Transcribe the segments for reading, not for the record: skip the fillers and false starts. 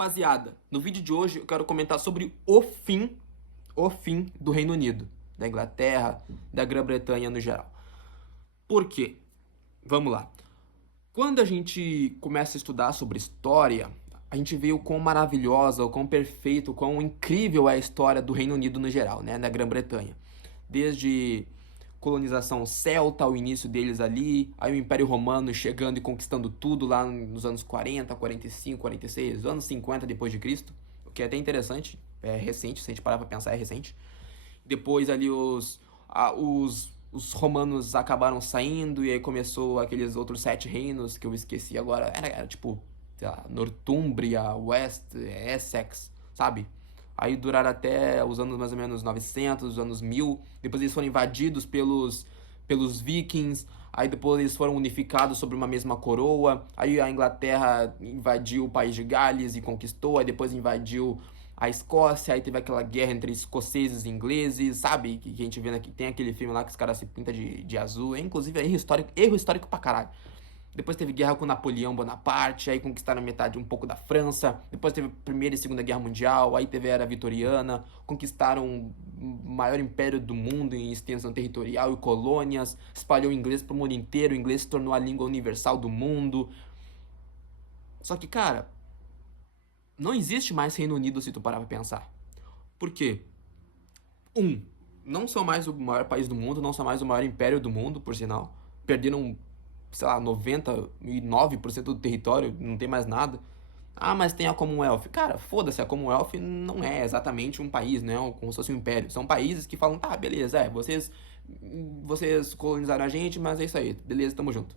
Rapaziada, no vídeo de hoje eu quero comentar sobre o fim do Reino Unido, da Inglaterra, da Grã-Bretanha no geral. Por quê? Vamos lá. Quando a gente começa a estudar sobre história, a gente vê o quão maravilhosa, o quão perfeito, o quão incrível é a história do Reino Unido no geral, né, da Grã-Bretanha. Desde colonização celta, o início deles ali, aí o Império Romano chegando e conquistando tudo lá nos anos 40, 45, 46, anos 50 depois de Cristo, o que é até interessante, é recente, se a gente parar pra pensar, é recente. Depois ali os romanos acabaram saindo e aí começou aqueles outros 7 reinos que eu esqueci agora, era tipo, sei lá, Nortúmbria, West, Essex, sabe? Aí duraram até os anos mais ou menos 900, os anos 1000. Depois eles foram invadidos pelos vikings. Aí depois eles foram unificados sobre uma mesma coroa. Aí a Inglaterra invadiu o país de Gales e conquistou. Aí depois invadiu a Escócia. Aí teve aquela guerra entre escoceses e ingleses, sabe? Que a gente vê aqui. Tem aquele filme lá que os caras se pintam de azul. É, inclusive, erro histórico pra caralho. Depois teve guerra com Napoleão Bonaparte, aí conquistaram metade, um pouco da França. Depois teve Primeira e Segunda Guerra Mundial, aí teve a Era Vitoriana. Conquistaram o maior império do mundo em extensão territorial e colônias. Espalhou o inglês pro mundo inteiro, o inglês se tornou a língua universal do mundo. Só que, cara, não existe mais Reino Unido se tu parar pra pensar. Por quê? Não são mais o maior país do mundo, não são mais o maior império do mundo, por sinal. Perderam, sei lá, 99% do território, não tem mais nada. Ah, mas tem a Commonwealth. Cara, foda-se, a Commonwealth não é exatamente um país, né? Como se fosse um império. São países que falam, tá, beleza, vocês colonizaram a gente, mas é isso aí, beleza, tamo junto.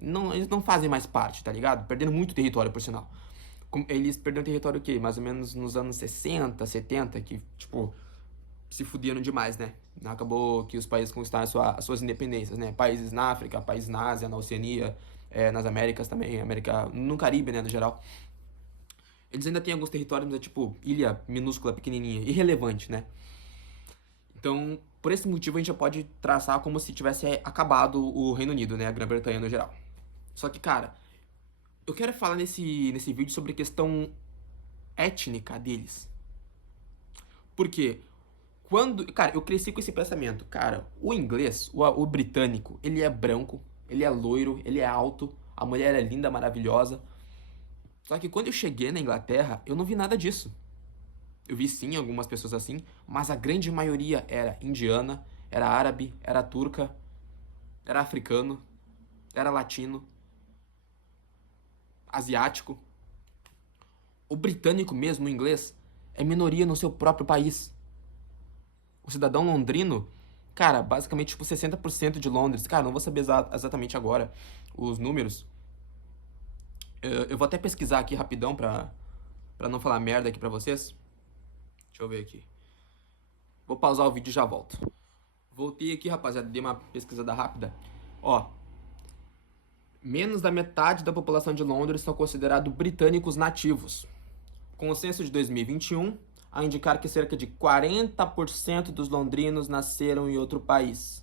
Não, eles não fazem mais parte, tá ligado? Perdendo muito território, por sinal. Eles perderam território o quê? Mais ou menos nos anos 60, 70, que, tipo, se fuderam demais, né? Acabou que os países conquistaram as suas independências, né? Países na África, países na Ásia, na Oceania, nas Américas também, no Caribe, né, no geral. Eles ainda têm alguns territórios, mas é tipo ilha minúscula, pequenininha, irrelevante, né? Então, por esse motivo, a gente já pode traçar como se tivesse acabado o Reino Unido, né? A Grã-Bretanha no geral. Só que, cara, eu quero falar nesse vídeo sobre a questão étnica deles. Por quê? Cara, eu cresci com esse pensamento. Cara, o inglês, o britânico, ele é branco, ele é loiro, ele é alto, a mulher é linda, maravilhosa. Só que quando eu cheguei na Inglaterra, eu não vi nada disso. Eu vi sim algumas pessoas assim, mas a grande maioria era indiana, era árabe, era turca, era africano, era latino, asiático. O britânico mesmo, o inglês, é minoria no seu próprio país. O cidadão londrino, cara, basicamente tipo 60% de Londres. Cara, não vou saber exatamente agora os números. Eu vou até pesquisar aqui rapidão pra não falar merda aqui pra vocês. Deixa eu ver aqui. Vou pausar o vídeo e já volto. Voltei aqui, rapaziada, dei uma pesquisada rápida. Ó, menos da metade da população de Londres são considerados britânicos nativos. Com o censo de 2021, a indicar que cerca de 40% dos londrinos nasceram em outro país.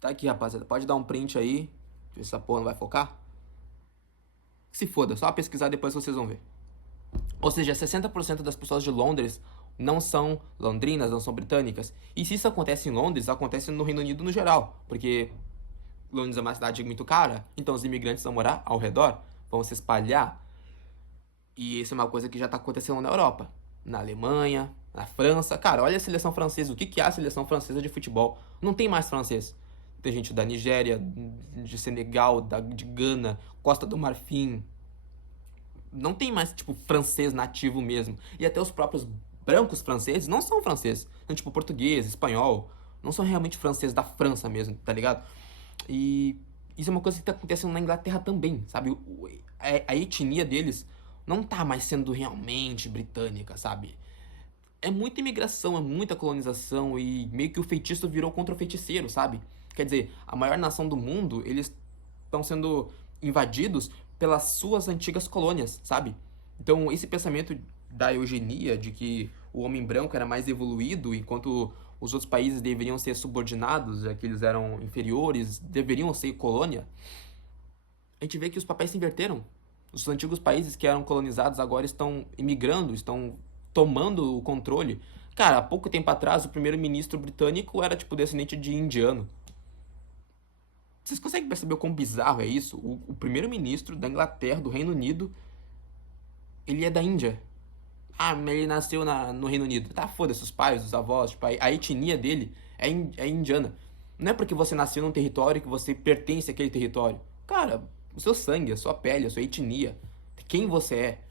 Tá aqui, rapaziada. Pode dar um print aí. Se essa porra não vai focar. Se foda, só pesquisar depois vocês vão ver. Ou seja, 60% das pessoas de Londres não são londrinas, não são britânicas. E se isso acontece em Londres, acontece no Reino Unido no geral. Porque Londres é uma cidade muito cara, então os imigrantes vão morar ao redor, vão se espalhar. E isso é uma coisa que já tá acontecendo na Europa. Na Alemanha, na França. Cara, olha a seleção francesa. O que é a seleção francesa de futebol? Não tem mais francês. Tem gente da Nigéria, de Senegal, de Gana, Costa do Marfim. Não tem mais, tipo, francês nativo mesmo. E até os próprios brancos franceses não são franceses. São, tipo, português, espanhol. Não são realmente franceses da França mesmo, tá ligado? E isso é uma coisa que tá acontecendo na Inglaterra também, sabe? A etnia deles não tá mais sendo realmente britânica, sabe? É muita imigração, é muita colonização e meio que o feitiço virou contra o feiticeiro, sabe? Quer dizer, a maior nação do mundo, eles estão sendo invadidos pelas suas antigas colônias, sabe? Então, esse pensamento da eugenia, de que o homem branco era mais evoluído, enquanto os outros países deveriam ser subordinados, já que eles eram inferiores, deveriam ser colônia, a gente vê que os papéis se inverteram. Os antigos países que eram colonizados agora estão imigrando, estão tomando o controle. Cara, há pouco tempo atrás, o primeiro-ministro britânico era, tipo, descendente de indiano. Vocês conseguem perceber o quão bizarro é isso? O primeiro-ministro da Inglaterra, do Reino Unido, ele é da Índia. Ah, mas ele nasceu no Reino Unido. Tá, foda-se, os pais, os avós, tipo, a etnia dele é indiana. Não é porque você nasceu num território que você pertence àquele território. Cara, o seu sangue, a sua pele, a sua etnia, quem você é,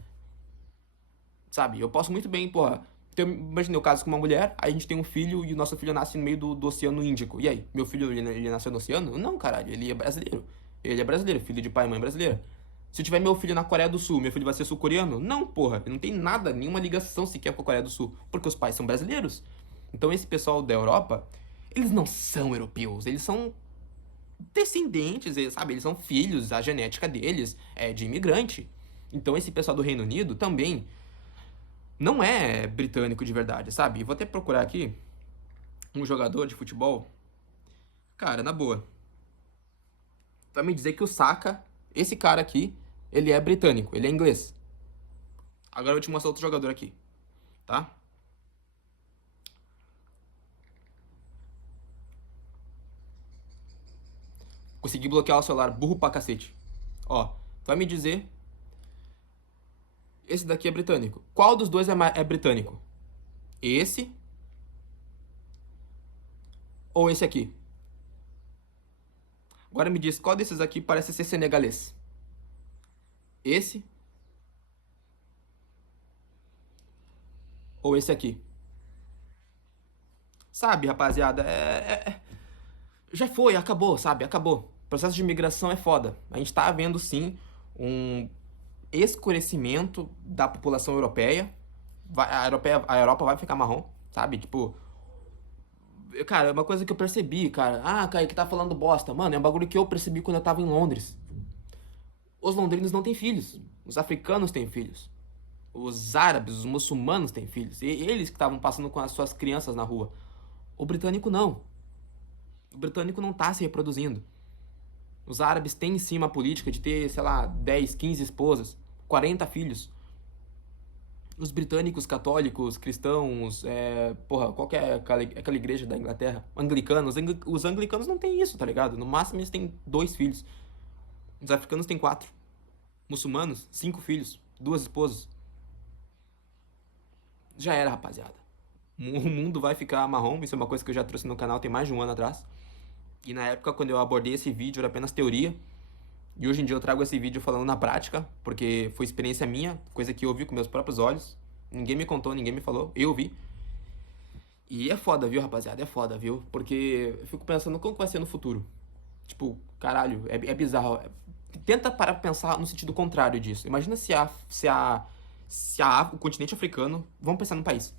sabe? Eu posso muito bem, porra. Imaginei o caso com uma mulher, aí a gente tem um filho e o nosso filho nasce no meio do Oceano Índico. E aí? Meu filho, ele nasceu no oceano? Não, caralho, ele é brasileiro. Ele é brasileiro, filho de pai e mãe brasileira. Se eu tiver meu filho na Coreia do Sul, meu filho vai ser sul-coreano? Não, porra, não tem nada, nenhuma ligação sequer com a Coreia do Sul, porque os pais são brasileiros. Então esse pessoal da Europa, eles não são europeus, eles são descendentes, sabe? Eles são filhos, a genética deles é de imigrante. Então esse pessoal do Reino Unido também não é britânico de verdade, sabe? Vou até procurar aqui um jogador de futebol. Cara, na boa. Vai me dizer que o Saka, esse cara aqui, ele é britânico, ele é inglês. Agora eu vou te mostrar outro jogador aqui, tá? Consegui bloquear o celular, burro pra cacete. Ó, vai me dizer, esse daqui é britânico. Qual dos dois é britânico? Esse ou esse aqui? Agora me diz, qual desses aqui parece ser senegalês? Esse ou esse aqui? Sabe, rapaziada, já foi, acabou, sabe? Acabou. O processo de imigração é foda. A gente tá vendo, sim, um escurecimento da população europeia. A Europa vai ficar marrom, sabe? Tipo, cara, é uma coisa que eu percebi, cara. Ah, Kaique tá falando bosta. Mano, é um bagulho que eu percebi quando eu tava em Londres. Os londrinos não têm filhos. Os africanos têm filhos. Os árabes, os muçulmanos têm filhos. E eles que estavam passando com as suas crianças na rua. O britânico não. O britânico não tá se reproduzindo. Os árabes têm sim uma política de ter, sei lá, 10, 15 esposas, 40 filhos. Os britânicos católicos, cristãos, porra, qual que é aquela igreja da Inglaterra? Anglicanos. Os anglicanos não têm isso, tá ligado? No máximo eles têm 2 filhos. Os africanos têm 4. Muçulmanos, 5 filhos, 2 esposas. Já era, rapaziada. O mundo vai ficar marrom, isso é uma coisa que eu já trouxe no canal tem mais de um ano atrás. E na época, quando eu abordei esse vídeo, era apenas teoria. E hoje em dia eu trago esse vídeo falando na prática, porque foi experiência minha, coisa que eu vi com meus próprios olhos. Ninguém me contou, ninguém me falou, eu vi. E é foda, viu, rapaziada? É foda, viu? Porque eu fico pensando como que vai ser no futuro. Tipo, caralho, é bizarro. Tenta parar pra pensar no sentido contrário disso. Imagina se o continente africano. Vamos pensar num país.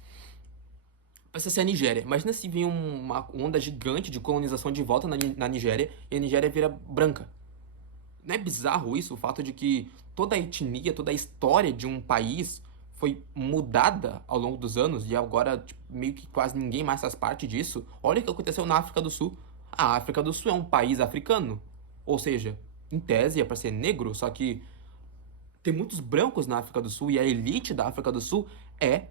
Precisa ser a Nigéria. Imagina se vir uma onda gigante de colonização de volta na Nigéria e a Nigéria vira branca. Não é bizarro isso? O fato de que toda a etnia, toda a história de um país foi mudada ao longo dos anos e agora tipo, meio que quase ninguém mais faz parte disso. Olha o que aconteceu na África do Sul. A África do Sul é um país africano. Ou seja, em tese é para ser negro, só que tem muitos brancos na África do Sul e a elite da África do Sul é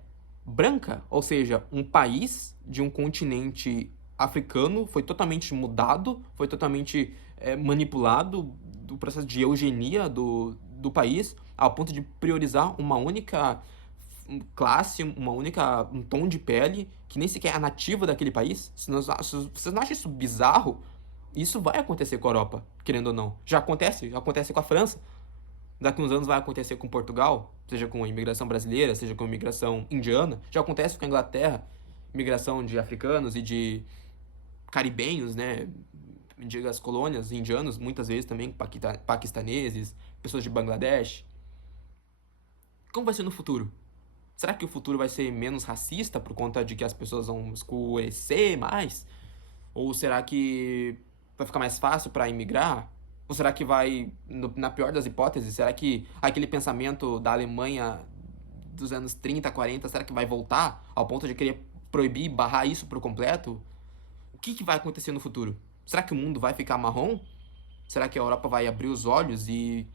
branca. Ou seja, um país de um continente africano foi totalmente mudado, foi totalmente manipulado do processo de eugenia do país, ao ponto de priorizar uma única classe, um tom de pele que nem sequer é nativa daquele país. Se vocês não acham isso bizarro, isso vai acontecer com a Europa, querendo ou não. Já acontece com a França. Daqui uns anos vai acontecer com Portugal, seja com a imigração brasileira, seja com a imigração indiana. Já acontece com a Inglaterra, imigração de africanos e de caribenhos, né? Diga as colônias, indianos, muitas vezes também, paquistaneses, pessoas de Bangladesh. Como vai ser no futuro? Será que o futuro vai ser menos racista por conta de que as pessoas vão escurecer mais? Ou será que vai ficar mais fácil para imigrar? Ou será que vai, na pior das hipóteses, será que aquele pensamento da Alemanha dos anos 30, 40, será que vai voltar ao ponto de querer proibir, barrar isso por completo? O que vai acontecer no futuro? Será que o mundo vai ficar marrom? Será que a Europa vai abrir os olhos e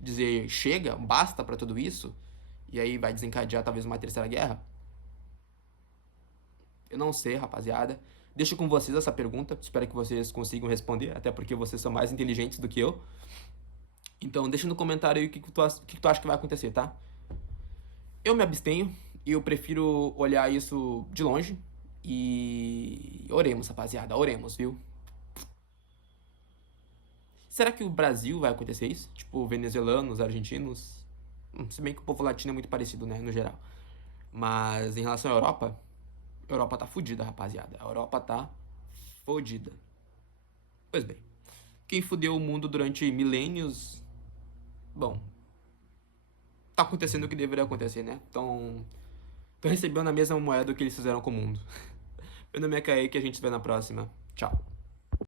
dizer chega, basta pra tudo isso, e aí vai desencadear talvez uma terceira guerra? Eu não sei, rapaziada. Deixo com vocês essa pergunta. Espero que vocês consigam responder, até porque vocês são mais inteligentes do que eu. Então, deixa no comentário aí o que tu acha que vai acontecer, tá? Eu me abstenho e eu prefiro olhar isso de longe. E oremos, rapaziada, oremos, viu? Será que o Brasil vai acontecer isso? Tipo, venezuelanos, argentinos? Se bem que o povo latino é muito parecido, né, no geral. Mas em relação à Europa, a Europa tá fudida, rapaziada. A Europa tá fodida. Pois bem, quem fudeu o mundo durante milênios, bom, tá acontecendo o que deveria acontecer, né? Então, tô recebendo a mesma moeda que eles fizeram com o mundo. Meu nome é Kaique e a gente se vê na próxima. Tchau.